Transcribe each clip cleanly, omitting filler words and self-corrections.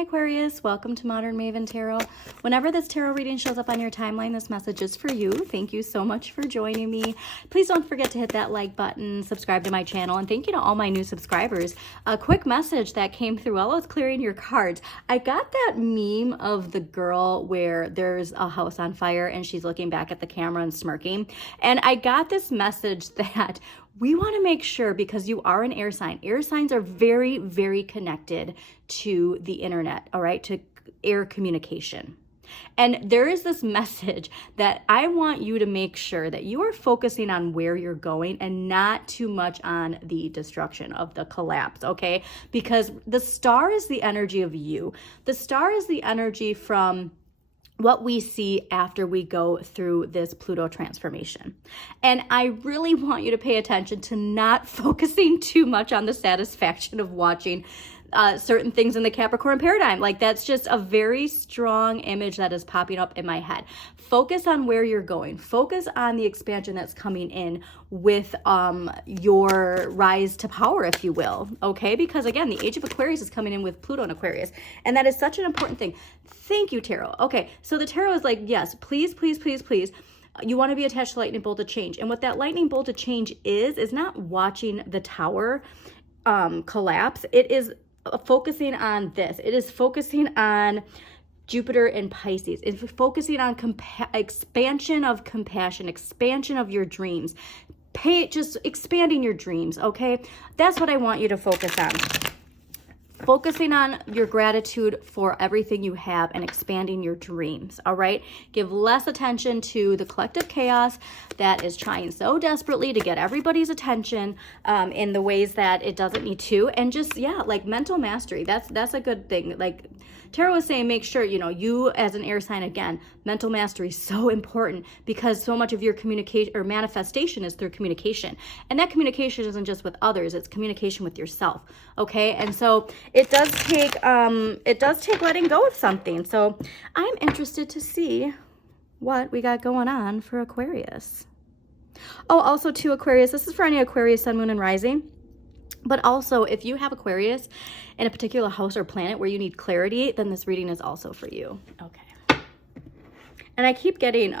Hi Aquarius, welcome to Modern Maven Tarot. Whenever this tarot reading shows up on your timeline, this message is for you. Thank you so much for joining me. Please don't forget to hit that like button, subscribe to my channel, and thank you to all my new subscribers. A quick message that came through while I was clearing your cards. I got that meme of the girl where there's a house on fire and she's looking back at the camera and smirking. And I got this message that we want to make sure, because you are an air sign. Air signs are very, very connected to the internet, all right, to air communication. And there is this message that I want you to make sure that you are focusing on where you're going and not too much on the destruction of the collapse, okay? Because the star is the energy of you. The star is the energy from what we see after we go through this Pluto transformation. And I really want you to pay attention to not focusing too much on the satisfaction of watching certain things in the Capricorn paradigm. Like, that's just a very strong image that is popping up in my head. Focus on where you're going. Focus on the expansion that's coming in with your rise to power, if you will, okay? Because again, the age of Aquarius is coming in with Pluto in Aquarius, and that is such an important thing. Thank you, Tarot. Okay, so the Tarot is like, yes, please, please, please, please. You want to be attached to lightning bolt of change. And what that lightning bolt of change is not watching the tower collapse. It is focusing on this. It is focusing on Jupiter and Pisces. It's focusing on expansion of compassion, expansion of your dreams. Just expanding your dreams, okay? That's what I want you to focus on. Focusing on your gratitude for everything you have and expanding your dreams, all right? Give less attention to the collective chaos that is trying so desperately to get everybody's attention in the ways that it doesn't need to. And just, yeah, like mental mastery, that's a good thing. Like Tarot was saying, make sure, you as an air sign, again, mental mastery is so important, because so much of your communication or manifestation is through communication. And that communication isn't just with others, it's communication with yourself, okay? And so it does take letting go of something. So I'm interested to see what we got going on for Aquarius. Oh, also to Aquarius, this is for any Aquarius, Sun, Moon, and Rising. But also, if you have Aquarius in a particular house or planet where you need clarity, then this reading is also for you. Okay. And I keep getting,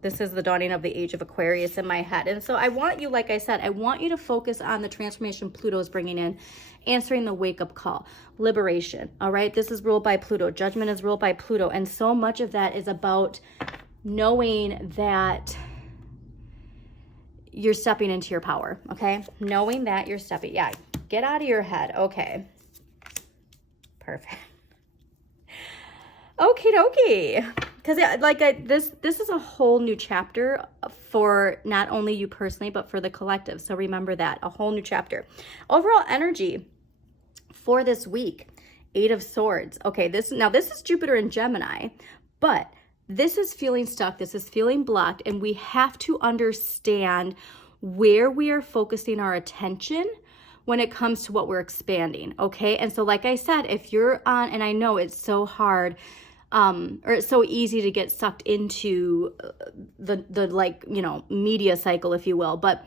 this is the dawning of the age of Aquarius in my head. And so I want you, like I said, I want you to focus on the transformation Pluto is bringing in, answering the wake-up call, liberation, all right? This is ruled by Pluto. Judgment is ruled by Pluto. And so much of that is about knowing that you're stepping into your power, okay? Knowing that you're stepping, yeah, get out of your head, okay. Perfect. Okie dokie. Because this is a whole new chapter for not only you personally, but for the collective. So remember that, a whole new chapter. Overall energy for this week, 8 of Swords. Okay, this is Jupiter in Gemini, but this is feeling stuck, this is feeling blocked, and we have to understand where we are focusing our attention when it comes to what we're expanding, okay? And so like I said, if you're on, and I know it's so hard, or it's so easy to get sucked into the media cycle, if you will, but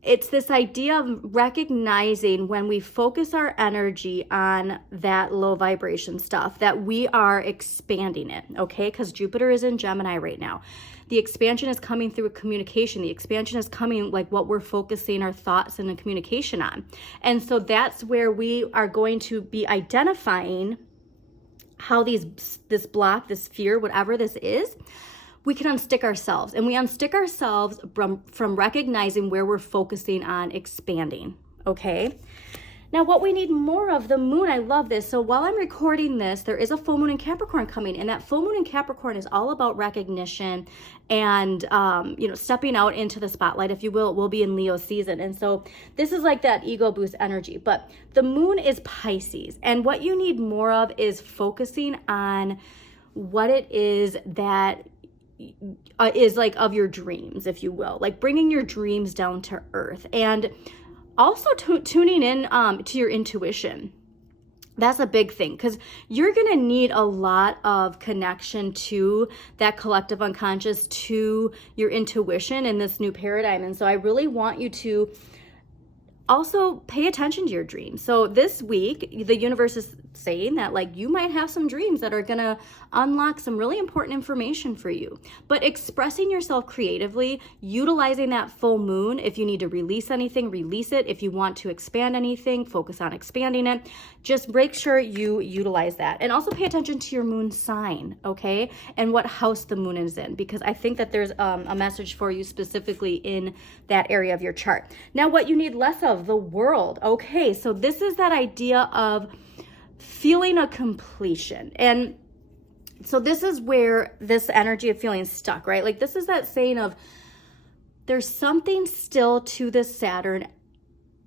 it's this idea of recognizing when we focus our energy on that low vibration stuff, that we are expanding it, okay? Because Jupiter is in Gemini right now. The expansion is coming through communication. The expansion is coming like what we're focusing our thoughts and the communication on. And so that's where we are going to be identifying how this block, this fear, whatever this is, we can unstick ourselves. And we unstick ourselves from recognizing where we're focusing on expanding, okay? Now, what we need more of, the moon, I love this. So while I'm recording this, there is a full moon in Capricorn coming, and that full moon in Capricorn is all about recognition and, stepping out into the spotlight, if you will. It will be in Leo season. And so this is like that ego boost energy. But the moon is Pisces, and what you need more of is focusing on what it is that is like of your dreams, if you will, like bringing your dreams down to earth, and also tuning in to your intuition. That's a big thing, because you're going to need a lot of connection to that collective unconscious, to your intuition in this new paradigm. And so I really want you to Also, pay attention to your dreams. So this week, the universe is saying that like you might have some dreams that are gonna unlock some really important information for you. But expressing yourself creatively, utilizing that full moon, if you need to release anything, release it. If you want to expand anything, focus on expanding it. Just make sure you utilize that. And also pay attention to your moon sign, okay? And what house the moon is in, because I think that there's a message for you specifically in that area of your chart. Now, what you need less of, the world. Okay, so this is that idea of feeling a completion. And so this is where this energy of feeling stuck, right? Like this is that saying of there's something still to this Saturn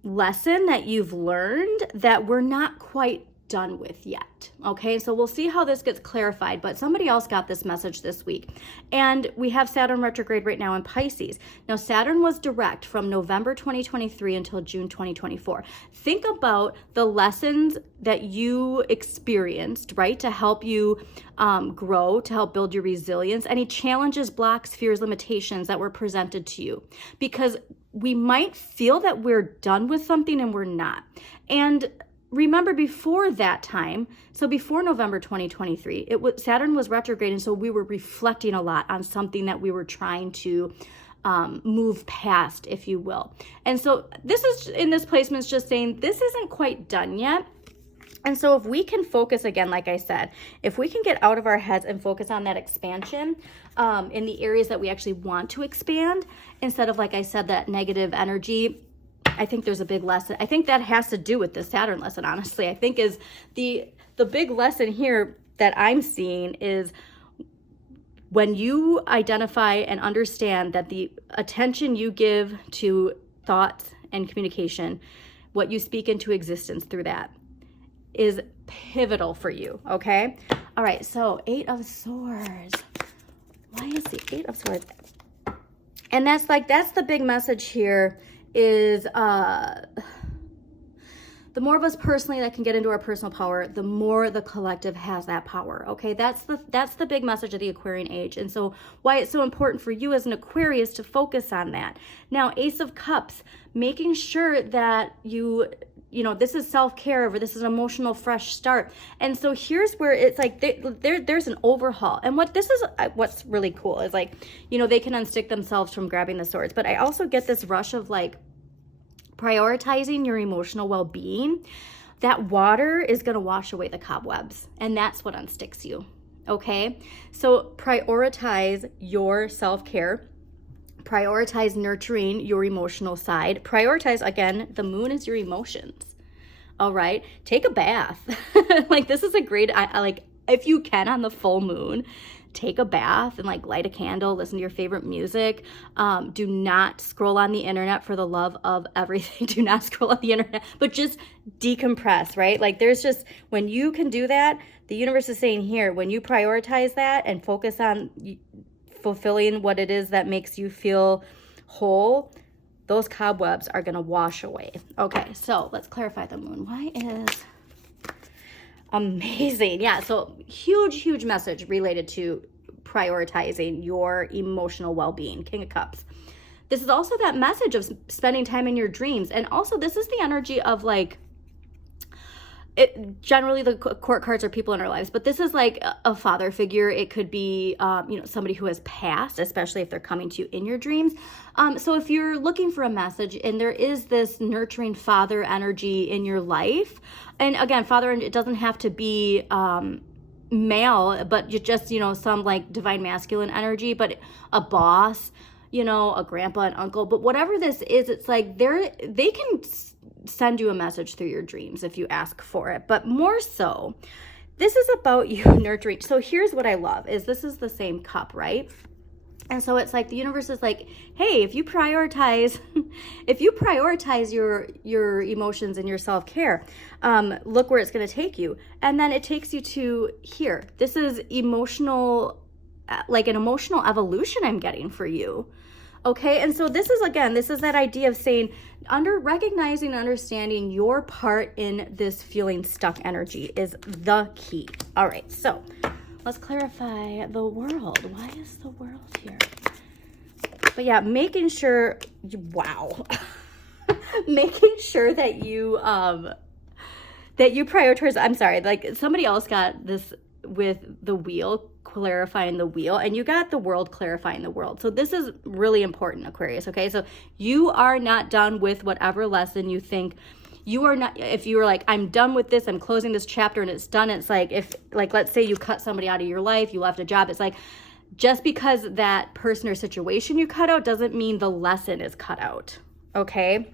lesson that you've learned that we're not quite done with yet. Okay, so we'll see how this gets clarified, but somebody else got this message this week. And we have Saturn retrograde right now in Pisces. Now, Saturn was direct from November 2023 until June 2024. Think about the lessons that you experienced, right, to help you grow, to help build your resilience, any challenges, blocks, fears, limitations that were presented to you. Because we might feel that we're done with something and we're not. And remember, before that time, so before November 2023, Saturn was retrograde, and so we were reflecting a lot on something that we were trying to move past, if you will. And so this is, in this placement, is just saying this isn't quite done yet. And so if we can focus, again, like I said, if we can get out of our heads and focus on that expansion in the areas that we actually want to expand, instead of, like I said, that negative energy, I think there's a big lesson. I think that has to do with the Saturn lesson, honestly. I think is the big lesson here that I'm seeing is when you identify and understand that the attention you give to thoughts and communication, what you speak into existence through that, is pivotal for you, okay? All right, so 8 of Swords. Why is the 8 of Swords? And that's the big message here is the more of us personally that can get into our personal power, the more the collective has that power, okay? That's the big message of the Aquarian age. And so why it's so important for you as an Aquarius to focus on that. Now, Ace of Cups, making sure that you know, this is self-care, or this is an emotional fresh start. And so here's where it's like there's an overhaul. And what's really cool is, like, you know, they can unstick themselves from grabbing the swords. But I also get this rush of like prioritizing your emotional well-being. That water is going to wash away the cobwebs, and that's what unsticks you. Okay, so prioritize your self-care. Prioritize nurturing your emotional side. Prioritize, again, the moon is your emotions. All right, take a bath. Like, this is a great, like, if you can on the full moon, take a bath and like light a candle, listen to your favorite music. Do not scroll on the internet, for the love of everything. Do not scroll on the internet, but just decompress, right? Like, there's just, when you can do that, the universe is saying here, when you prioritize that and focus on fulfilling what it is that makes you feel whole, those cobwebs are going to wash away. Okay, so let's clarify the moon. Why is amazing? Yeah, so huge message related to prioritizing your emotional well-being. King of Cups. This is also that message of spending time in your dreams. And also, this is the energy of like, generally the court cards are people in our lives, but this is like a father figure. It could be, you know, somebody who has passed, especially if they're coming to you in your dreams. So if you're looking for a message and there is this nurturing father energy in your life, and again, father, it doesn't have to be male, but just, you know, some like divine masculine energy, but a boss, you know, a grandpa, an uncle, but whatever this is, it's like they can send you a message through your dreams if you ask for it. But more so, this is about you nurturing. So here's what I love is this is the same cup, right? And so it's like the universe is like, hey, if you prioritize your emotions and your self-care, look where it's going to take you. And then it takes you to here. This is emotional, like an emotional evolution I'm getting for you. Okay, and so this is that idea of saying, recognizing and understanding your part in this feeling stuck energy is the key. All right, so let's clarify the world. Why is the world here? But yeah, making sure, wow. making sure that you prioritize. I'm sorry, like somebody else got this with the wheel, clarifying the wheel, and you got the world, clarifying the world. So this is really important, Aquarius, okay? So you are not done with whatever lesson you think. You are not, if you were like, I'm done with this, I'm closing this chapter and it's done. It's like, if, like, let's say you cut somebody out of your life, you left a job. It's like, just because that person or situation you cut out doesn't mean the lesson is cut out, okay?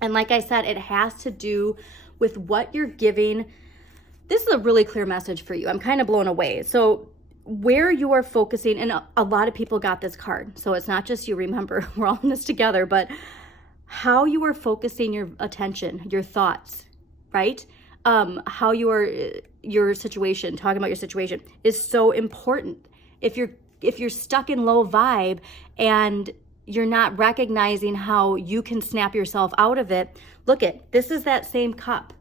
And like I said, it has to do with what you're giving. This is a really clear message for you. I'm kind of blown away. So where you are focusing, and a lot of people got this card, so it's not just you, remember, we're all in this together, but how you are focusing your attention, your thoughts, right? How your situation, talking about your situation is so important. If you're stuck in low vibe and you're not recognizing how you can snap yourself out of it, look at, this is that same cup.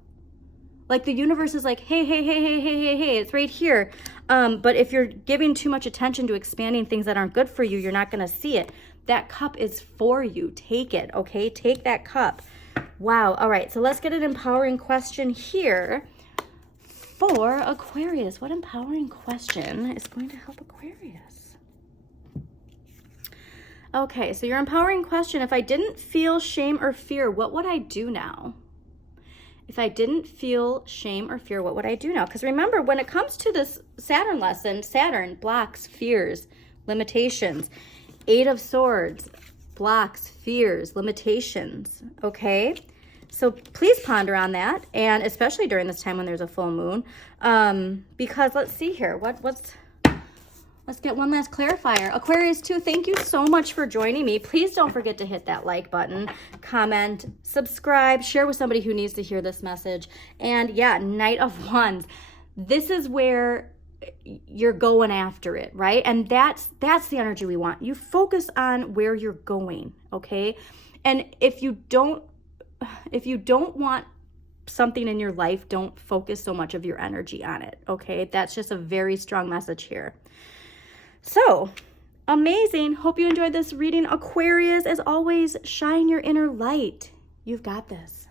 Like the universe is like, hey, it's right here. But if you're giving too much attention to expanding things that aren't good for you, you're not going to see it. That cup is for you. Take it, okay? Take that cup. Wow. All right. So let's get an empowering question here for Aquarius. What empowering question is going to help Aquarius? Okay. So your empowering question, if I didn't feel shame or fear, what would I do now? If I didn't feel shame or fear, what would I do now? Because remember, when it comes to this Saturn lesson, Saturn blocks fears, limitations. 8 of Swords blocks fears, limitations, okay? So please ponder on that, and especially during this time when there's a full moon, because let's see here. Let's get one last clarifier. Aquarius 2, thank you so much for joining me. Please don't forget to hit that like button, comment, subscribe, share with somebody who needs to hear this message. And yeah, Knight of Wands. This is where you're going after it, right? And that's the energy we want. You focus on where you're going, okay? And if you don't want something in your life, don't focus so much of your energy on it, okay? That's just a very strong message here. So, amazing. Hope you enjoyed this reading, Aquarius. As always, shine your inner light. You've got this.